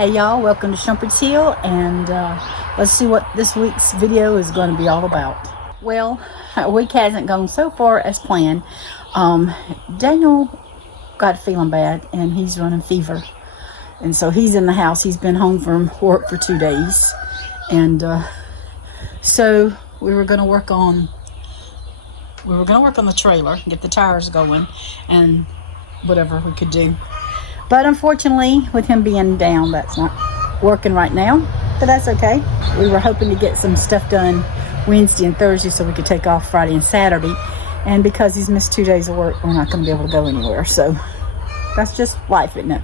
Hey y'all, welcome to Shumpert's Hill, and let's see what this week's video is going to be all about. Well, our week hasn't gone so far as planned. Daniel got feeling bad and he's running fever, and so he's in the house. He's been home from work for 2 days, and so we were going to work on the trailer, get the tires going, and whatever we could do. But unfortunately, with him being down, that's not working right now. But that's okay. We were hoping to get some stuff done Wednesday and Thursday so we could take off Friday and Saturday. And because he's missed 2 days of work, we're not going to be able to go anywhere. So that's just life, isn't it?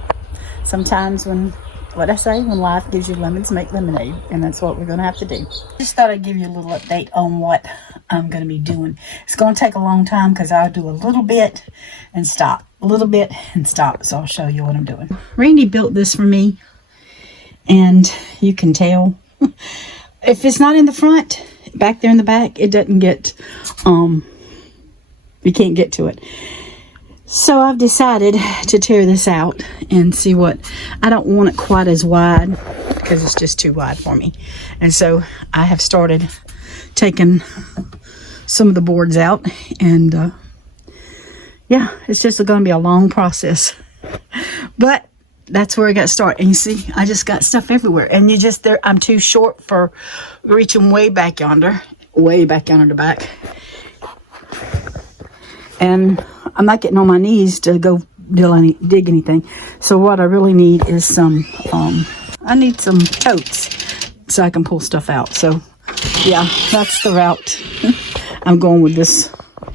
Sometimes when life gives you lemons, make lemonade. And that's what we're going to have to do. Just thought I'd give you a little update on what I'm going to be doing. It's going to take a long time because I'll do a little bit and stop. A little bit and stop. So I'll show you what I'm doing. Randy built this for me. And you can tell. If it's not in the front, back there in the back, it doesn't get, you can't get to it. So I've decided to tear this out and see what, I don't want it quite as wide because it's just too wide for me. And so I have started taking some of the boards out, and yeah, it's just going to be a long process. But that's where I got started. And you see, I just got stuff everywhere. And I'm too short for reaching way back yonder the back. And I'm not getting on my knees to go dig anything. So what I really need is I need some totes so I can pull stuff out. So yeah, that's the route I'm going with this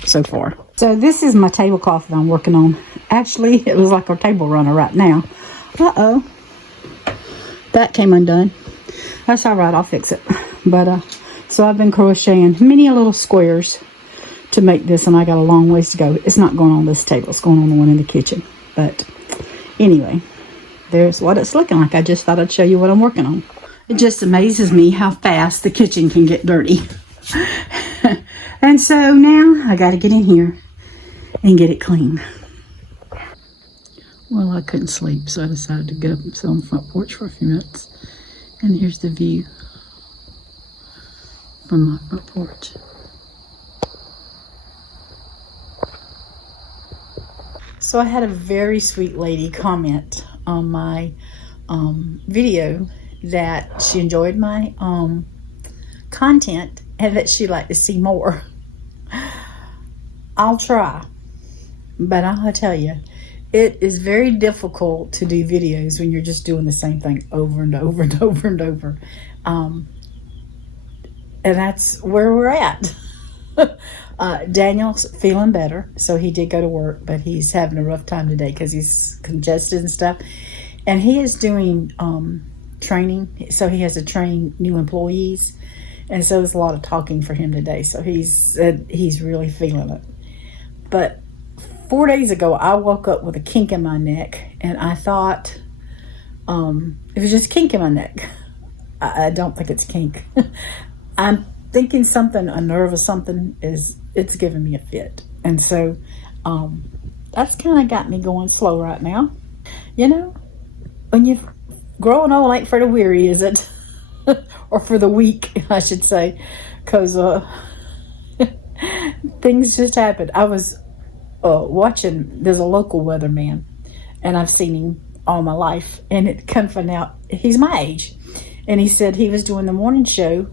so far. So this is my tablecloth that I'm working on. Actually, it was like our table runner right now. Uh-oh. That came undone. That's all right, I'll fix it. But, so I've been crocheting many little squares to make this, and I got a long ways to go. It's not going on this table. It's going on the one in the kitchen. But anyway, there's what it's looking like. I just thought I'd show you what I'm working on. It just amazes me how fast the kitchen can get dirty. And so now I got to get in here and get it clean. Well, I couldn't sleep, so I decided to get up and sit on the front porch for a few minutes. And here's the view from my front porch. So I had a very sweet lady comment on my video that she enjoyed my content and that she'd like to see more. I'll try, but I'll tell you, it is very difficult to do videos when you're just doing the same thing over and over and over and over. And that's where we're at. Daniel's feeling better, so he did go to work, but he's having a rough time today because he's congested and stuff. And he is doing training, so he has to train new employees. And so there's a lot of talking for him today. So he's really feeling it. But 4 days ago, I woke up with a kink in my neck, and I thought it was just kink in my neck. I don't think it's kink. I'm thinking a nerve or something it's giving me a fit. And so that's kind of got me going slow right now. You know, when you're growing old, ain't for the weary, is it? Or for the weak, I should say, because things just happen. I was watching, there's a local weatherman, and I've seen him all my life, and it come from out, he's my age, and he said he was doing the morning show,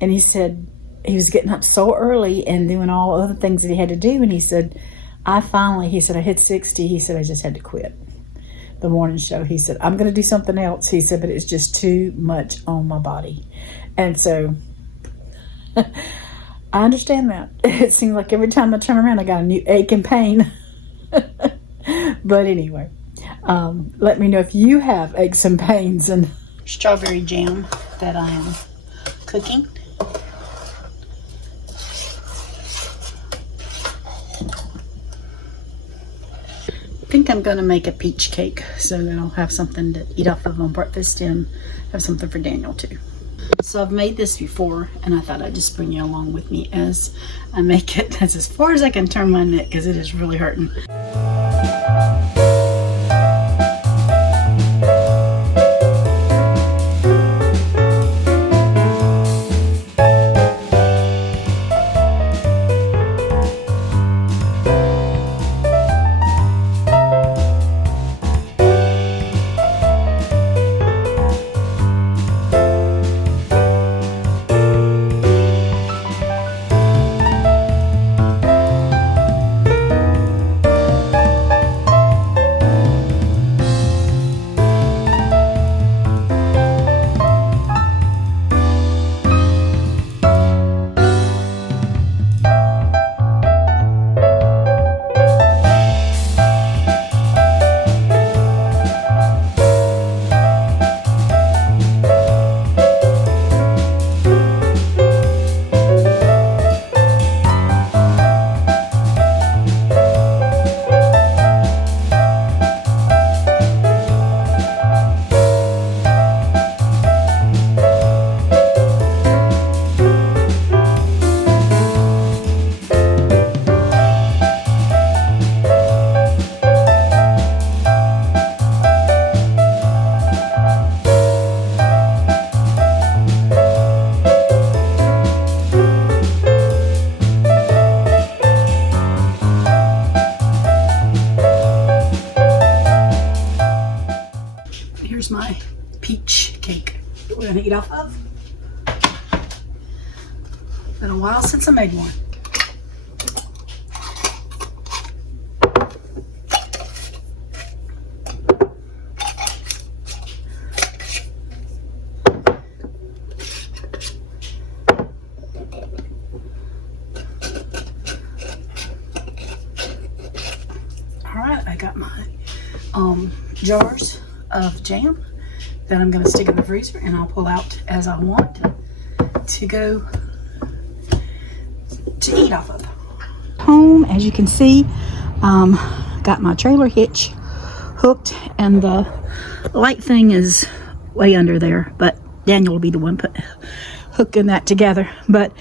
and he said he was getting up so early and doing all other things that he had to do, and he said, I hit 60, he said, I just had to quit the morning show. He said, I'm going to do something else. He said, but it's just too much on my body. And so I understand that. It seems like every time I turn around, I got a new ache and pain. But anyway, let me know if you have aches and pains. And strawberry jam that I am cooking. I think I'm going to make a peach cake so that I'll have something to eat off of on breakfast and have something for Daniel too. So I've made this before, and I thought I'd just bring you along with me as I make it. That's as far as I can turn my neck because it is really hurting. going to eat off of. Been a while since I made one. Alright, I got my jars of jam that I'm going to stick in the freezer, and I'll pull out as I want to go to eat off of. Home, as you can see, got my trailer hitch hooked, and the light thing is way under there, but Daniel will be the one hooking that together. But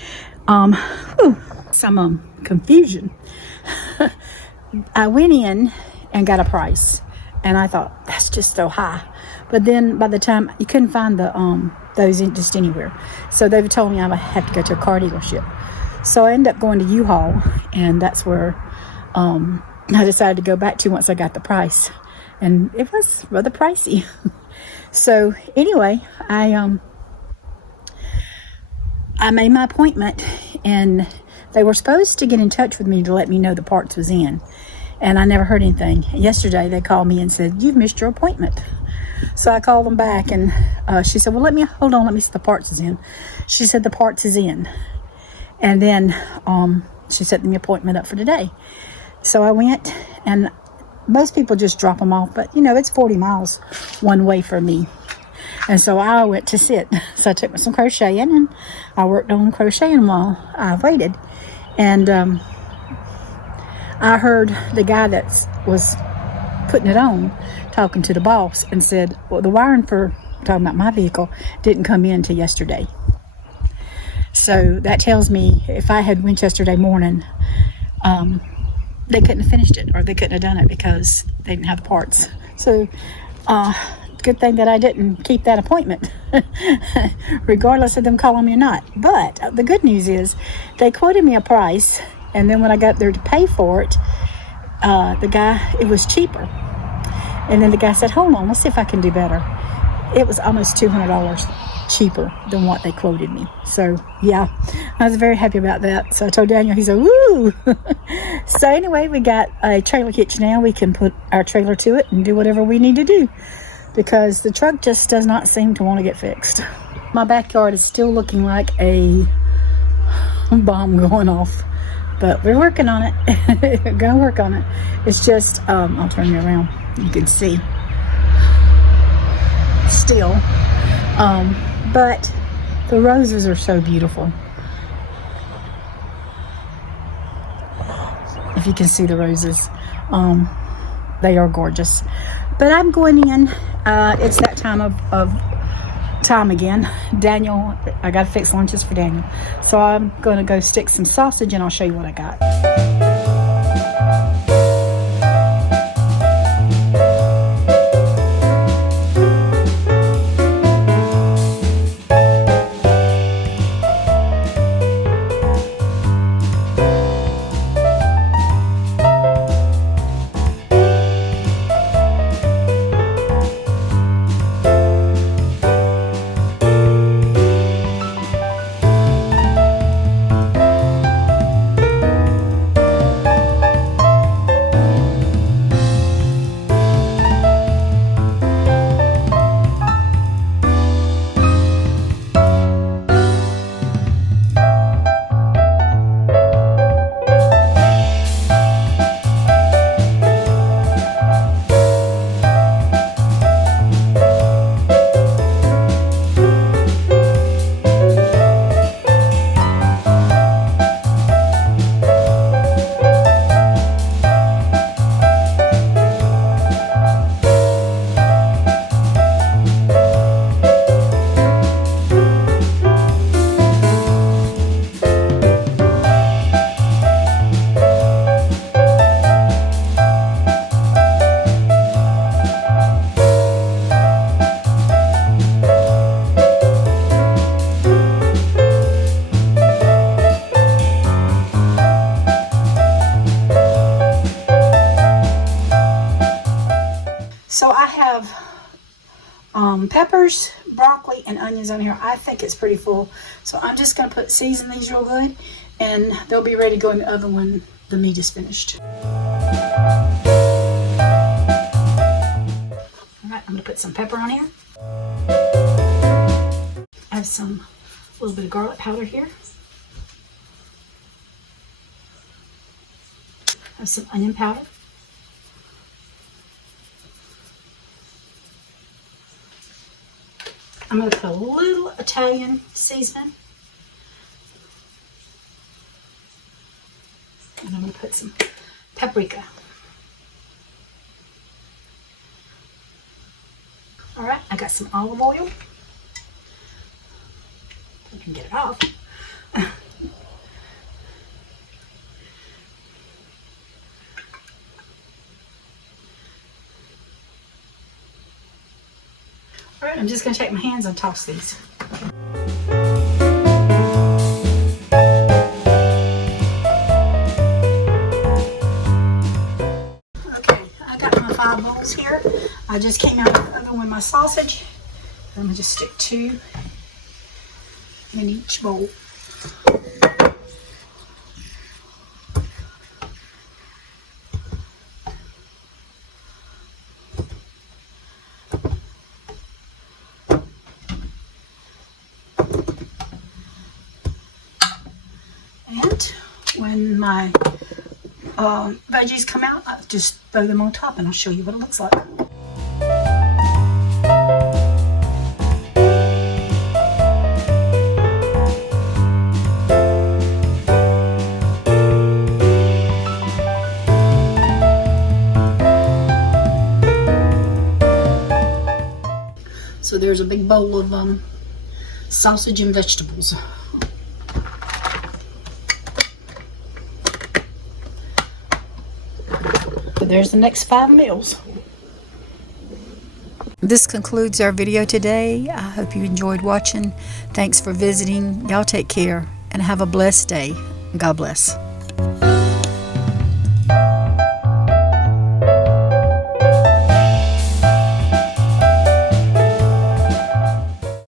some confusion. I went in and got a price, and I thought that's just so high. But then by the time, you couldn't find the those just anywhere, so they've told me I have to go to a car dealership. So I ended up going to U-Haul, and that's where I decided to go back to once I got the price, and it was rather pricey. So anyway, I made my appointment, and they were supposed to get in touch with me to let me know the parts was in, and I never heard anything. Yesterday they called me and said, "You've missed your appointment." So I called them back, and she said, "Well, hold on, let me see if the parts is in." She said the parts is in, and then she set the appointment up for today. So I went, and most people just drop them off, but you know, it's 40 miles one way for me. And so I went to sit. So I took some crocheting, and I worked on crocheting while I waited. And I heard the guy that was putting it on talking to the boss, and said, well, the wiring for, talking about my vehicle, didn't come in till yesterday. So that tells me if I had went yesterday morning, they couldn't have finished it, or they couldn't have done it because they didn't have the parts. So good thing that I didn't keep that appointment, regardless of them calling me or not. But the good news is they quoted me a price, and then when I got there to pay for it, the guy, it was cheaper. And then the guy said, "Hold on, let's see if I can do better." It was almost $200 cheaper than what they quoted me. So yeah, I was very happy about that. So I told Daniel, he said, "Woo!" So anyway, we got a trailer hitch now. We can put our trailer to it and do whatever we need to do, because the truck just does not seem to want to get fixed. My backyard is still looking like a bomb going off, but we're working on it. Gonna work on it. It's just, I'll turn you around. You can see still, but the roses are so beautiful. If you can see the roses, they are gorgeous. But I'm going in. It's that time of time again. Daniel, I gotta fix lunches for Daniel, so I'm gonna go stick some sausage, and I'll show you what I got. peppers, broccoli, and onions on here. I think it's pretty full. So I'm just going to season these real good, and they'll be ready to go in the oven when the meat is finished. Alright, I'm going to put some pepper on here. I have a little bit of garlic powder here. I have some onion powder. I'm going to put a little Italian seasoning. And I'm going to put some paprika. Alright, I got some olive oil. I can get it off. Alright, I'm just going to take my hands and toss these. Okay, I got my 5 bowls here. I just came out of the oven with my sausage. I'm going to just stick 2 in each bowl. And when my veggies come out, I just throw them on top and I'll show you what it looks like. So there's a big bowl of sausage and vegetables. There's the next 5 meals. This concludes our video today. I hope you enjoyed watching. Thanks for visiting. Y'all take care and have a blessed day. God bless.